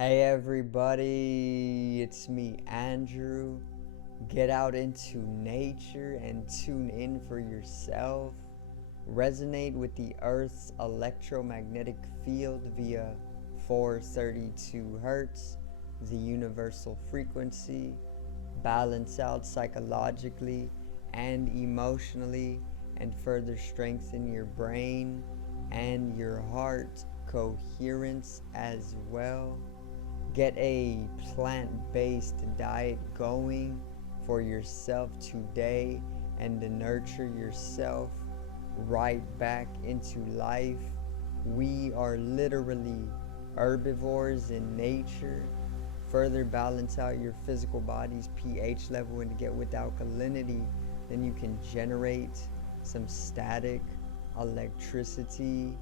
Hey everybody, it's me, Andrew. Get out into nature and tune in for yourself. Resonate with the Earth's electromagnetic field via 432 Hertz, the universal frequency. Balance out psychologically and emotionally, and further strengthen your brain and your heart coherence as well. Get a plant-based diet going for yourself today and to nurture yourself right back into life. We are literally herbivores in nature. Further balance out your physical body's pH level and get with alkalinity, then you can generate some static electricity.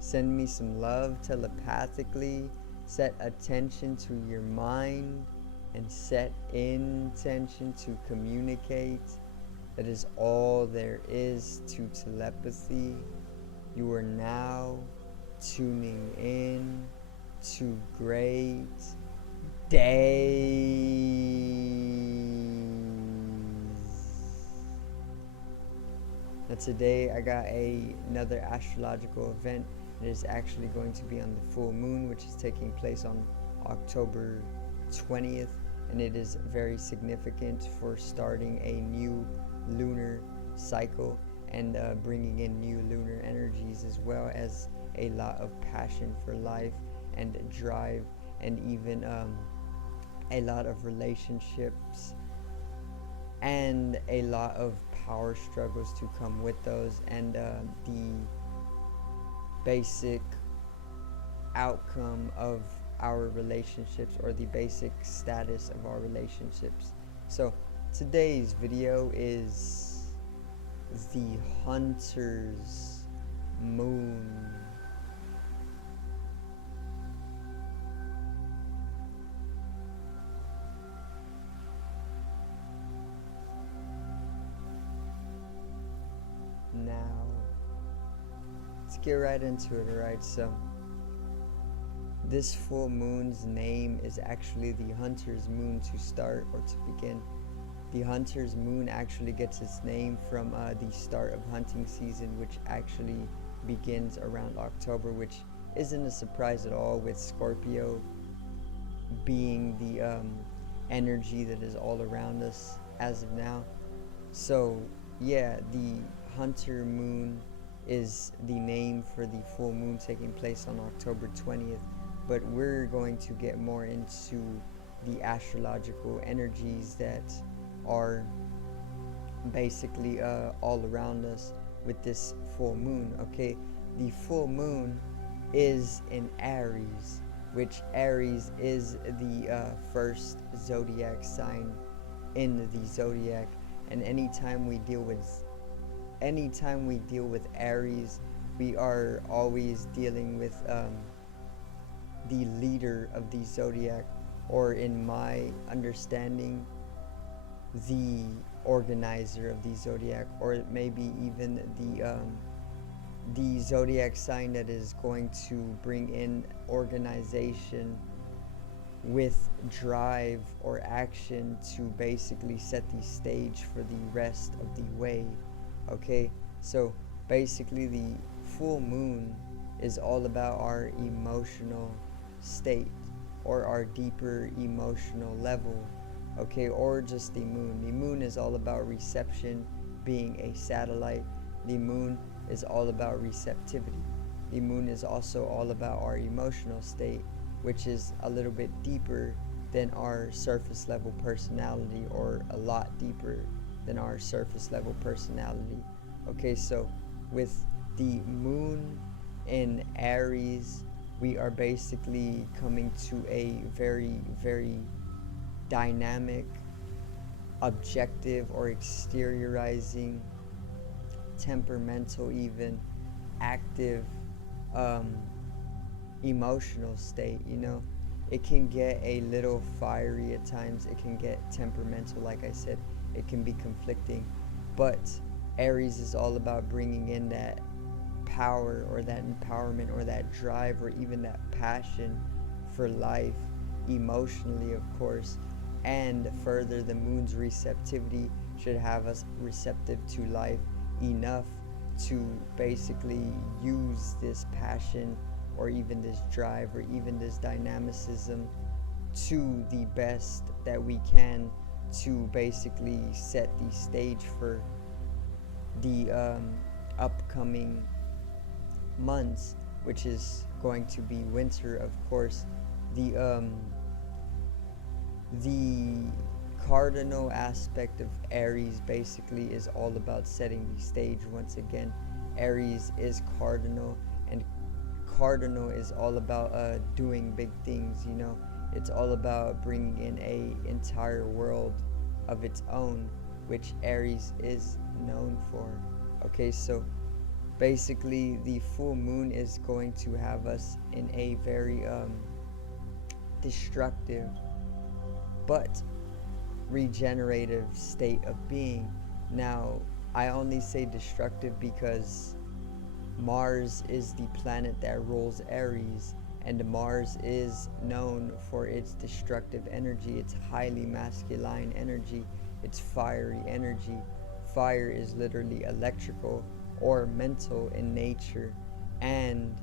Send me some love telepathically. Set attention to your mind and set intention to communicate. That is all there is to telepathy. You are now tuning in to great days. Now today I got another astrological event. It is actually going to be on the full moon, which is taking place on October 20th, and it is very significant for starting a new lunar cycle and bringing in new lunar energies, as well as a lot of passion for life and drive, and even a lot of relationships and a lot of power struggles to come with those, and the basic outcome of our relationships, or the basic status of our relationships. So today's video is the hunter's moon. Now let's get right into it. Alright, so this full moon's name is actually the hunter's moon to start, or to begin. The hunter's moon actually gets its name from the start of hunting season, which actually begins around October, which isn't a surprise at all, with Scorpio being the energy that is all around us as of now. So yeah, the hunter moon is the name for the full moon taking place on October 20th, but we're going to get more into the astrological energies that are basically all around us with this full moon. Okay, the full moon is in Aries, which Aries is the first zodiac sign in the zodiac, and anytime we deal with Aries, we are always dealing with the leader of the zodiac, or in my understanding, the organizer of the zodiac, or maybe even the zodiac sign that is going to bring in organization with drive or action to basically set the stage for the rest of the way. Okay, so basically the full moon is all about our emotional state, or our deeper emotional level. Okay, or just the moon. The moon is all about reception, being a satellite. The moon is all about receptivity. The moon is also all about our emotional state, which is a little bit deeper than our surface level personality, or a lot deeper than our surface level personality. Okay, so with the moon in Aries, we are basically coming to a very, very dynamic, objective, or exteriorizing, temperamental, even active emotional state. You know, it can get a little fiery at times, it can get temperamental, like I said, it can be conflicting, but Aries is all about bringing in that power, or that empowerment, or that drive, or even that passion for life emotionally, of course. And further, the moon's receptivity should have us receptive to life enough to basically use this passion or even this drive or even this dynamicism to the best that we can, to basically set the stage for the upcoming months, which is going to be winter, of course. The cardinal aspect of Aries basically is all about setting the stage. Once again, Aries is cardinal, and cardinal is all about doing big things. It's all about bringing in a entire world of its own, which Aries is known for. Okay, so basically the full moon is going to have us in a very destructive but regenerative state of being. Now, I only say destructive because Mars is the planet that rules Aries, and Mars is known for its destructive energy. It's highly masculine energy. It's fiery energy. Fire is literally electrical or mental in nature, and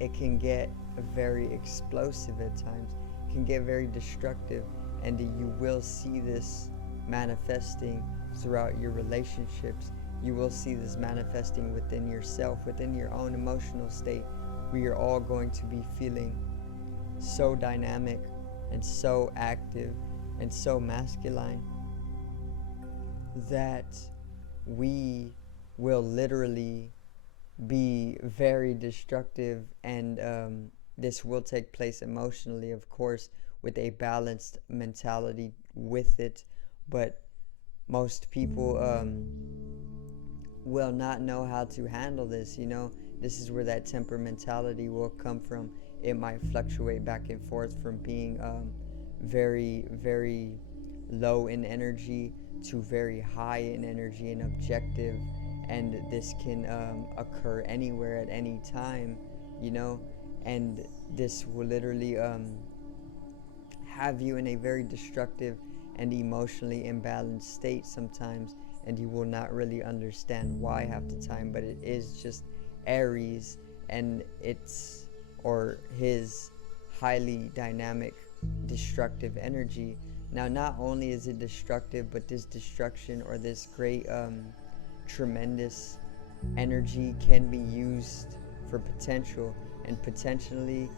it can get very explosive at times. It can get very destructive, and you will see this manifesting throughout your relationships. You will see this manifesting within yourself, within your own emotional state. We are all going to be feeling so dynamic and so active and so masculine that we will literally be very destructive, and this will take place emotionally, of course, with a balanced mentality with it. But most people will not know how to handle this. This is where that temperamentality will come from. It might fluctuate back and forth from being very, very low in energy to very high in energy and objective, and this can occur anywhere at any time, and this will literally have you in a very destructive and emotionally imbalanced state sometimes, and you will not really understand why half the time. But it is just Aries and its or his highly dynamic destructive energy. Now, not only is it destructive, but this destruction or this great tremendous energy can be used for potential, and potentially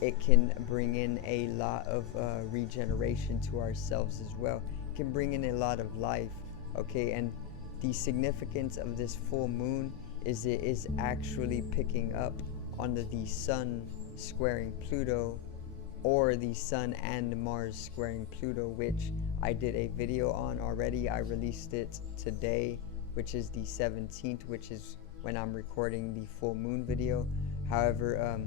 it can bring in a lot of regeneration to ourselves as well. It can bring in a lot of life. Okay, and the significance of this full moon is it is actually picking up on the sun squaring Pluto, or the sun and Mars squaring Pluto, which I did a video on already. I released it today, which is the 17th, which is when I'm recording the full moon video. However,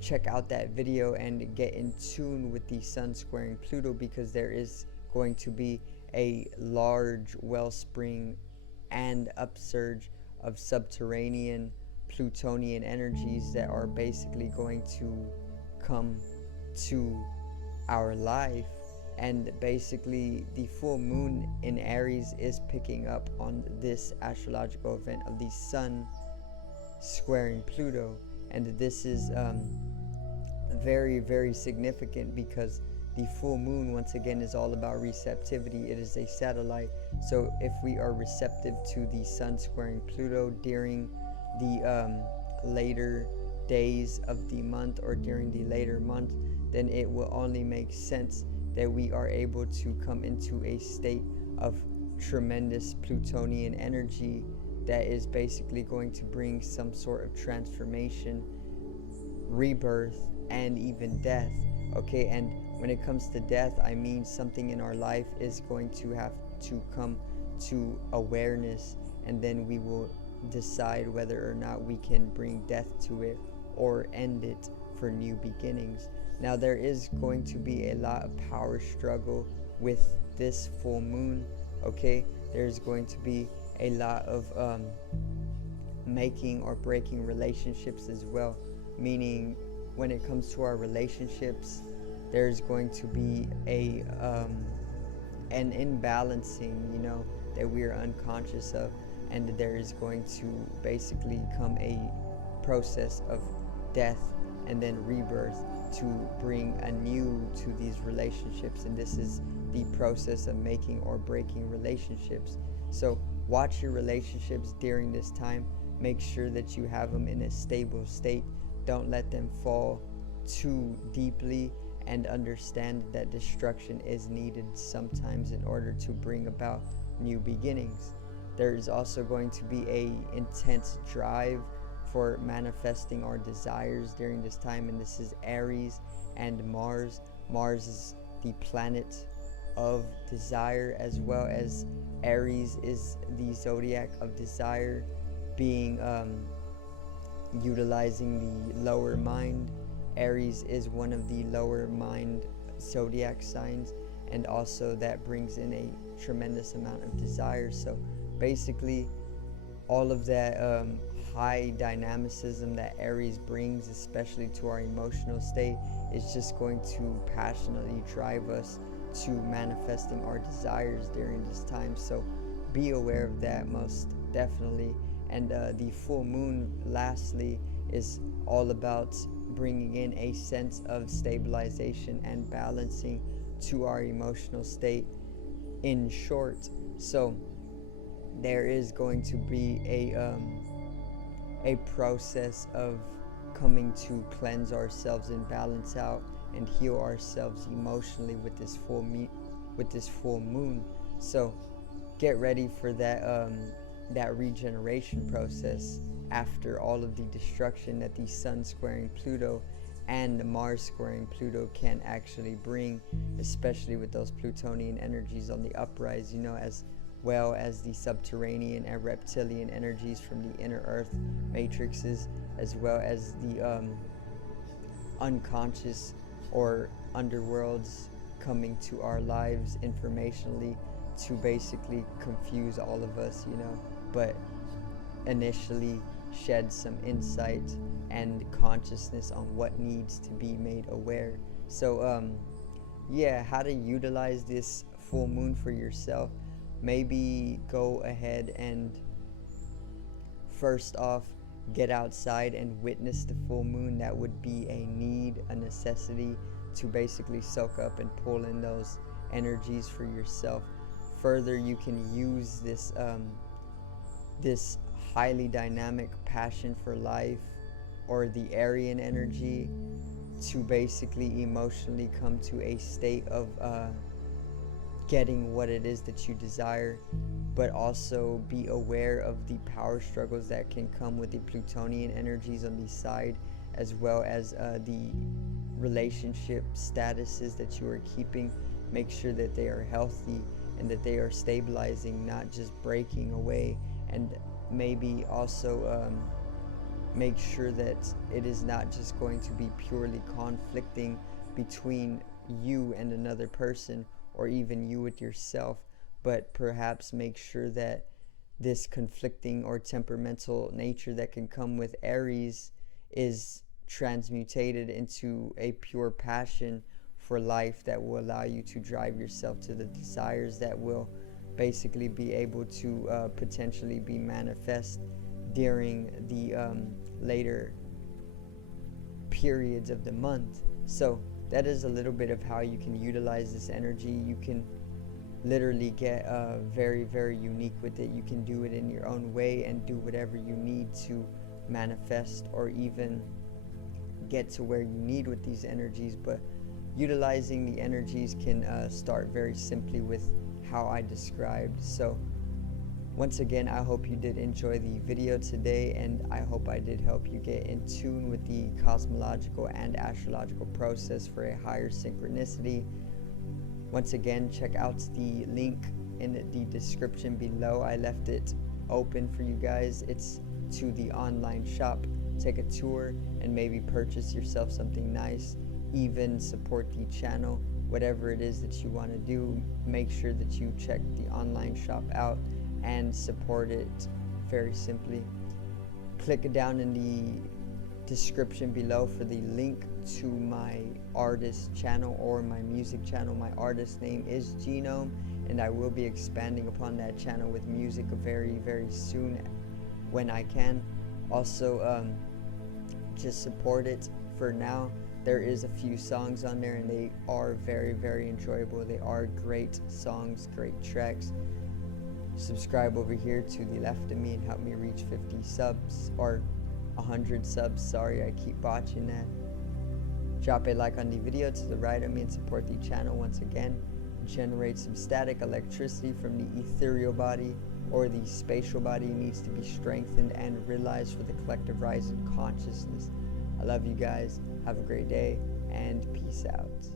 check out that video and get in tune with the sun squaring Pluto, because there is going to be a large wellspring and upsurge of subterranean Plutonian energies that are basically going to come to our life. And basically the full moon in Aries is picking up on this astrological event of the sun squaring Pluto, and this is very, very significant because the full moon, once again, is all about receptivity. It is a satellite. So if we are receptive to the sun squaring Pluto during the later days of the month or during the later month, then it will only make sense that we are able to come into a state of tremendous Plutonian energy that is basically going to bring some sort of transformation, rebirth, and even death. Okay, and when it comes to death, I mean something in our life is going to have to come to awareness, and then we will decide whether or not we can bring death to it or end it for new beginnings. Now, there is going to be a lot of power struggle with this full moon. Okay, there's going to be a lot of making or breaking relationships as well, meaning when it comes to our relationships, there's going to be an imbalancing, that we are unconscious of, and there is going to basically come a process of death and then rebirth to bring anew to these relationships. And this is the process of making or breaking relationships. So watch your relationships during this time. Make sure that you have them in a stable state. Don't let them fall too deeply, and understand that destruction is needed sometimes in order to bring about new beginnings. There is also going to be an intense drive for manifesting our desires during this time, and this is Aries and Mars. Mars is the planet of desire, as well as Aries is the zodiac of desire, being utilizing the lower mind. Aries is one of the lower mind zodiac signs, and also that brings in a tremendous amount of desire. So basically, all of that high dynamicism that Aries brings, especially to our emotional state, is just going to passionately drive us to manifesting our desires during this time. So be aware of that, most definitely. And the full moon, lastly, is all about bringing in a sense of stabilization and balancing to our emotional state, in short. So there is going to be a process of coming to cleanse ourselves and balance out and heal ourselves emotionally with this full moon. So get ready for that regeneration process after all of the destruction that the Sun squaring Pluto and Mars squaring Pluto can actually bring, especially with those Plutonian energies on the uprise, as well as the subterranean and reptilian energies from the inner Earth matrices, as well as the unconscious or underworlds coming to our lives informationally to basically confuse all of us, but initially shed some insight and consciousness on what needs to be made aware. So how to utilize this full moon for yourself. Maybe go ahead and first off get outside and witness the full moon. That would be a need, a necessity to basically soak up and pull in those energies for yourself. Further, you can use this this highly dynamic passion for life, or the Aryan energy, to basically emotionally come to a state of getting what it is that you desire, but also be aware of the power struggles that can come with the Plutonian energies on the side, as well as the relationship statuses that you are keeping. Make sure that they are healthy and that they are stabilizing, not just breaking away. And maybe also make sure that it is not just going to be purely conflicting between you and another person, or even you with yourself, but perhaps make sure that this conflicting or temperamental nature that can come with Aries is transmutated into a pure passion for life that will allow you to drive yourself to the desires that will basically be able to potentially be manifest during the later periods of the month. So that is a little bit of how you can utilize this energy. You can literally get very, very unique with it. You can do it in your own way and do whatever you need to manifest, or even get to where you need with these energies. But utilizing the energies can start very simply with how I described. So once again, I hope you did enjoy the video today, and I hope I did help you get in tune with the cosmological and astrological process for a higher synchronicity. Once again, check out the link in the description below. I left it open for you guys. It's to the online shop. Take a tour and maybe purchase yourself something nice, even support the channel. Whatever it is that you want to do, make sure that you check the online shop out and support it very simply. Click down in the description below for the link to my artist channel or my music channel. My artist name is Genome, and I will be expanding upon that channel with music very, very soon when I can. Also, just support it for now. There is a few songs on there, and they are very, very enjoyable. They are great songs, great tracks. Subscribe over here to the left of me and help me reach 50 subs, or 100 subs. Sorry, I keep botching that. Drop a like on the video to the right of me and support the channel once again. Generate some static electricity from the ethereal body, or the spatial body, needs to be strengthened and realized for the collective rise in consciousness. I love you guys. Have a great day, and peace out.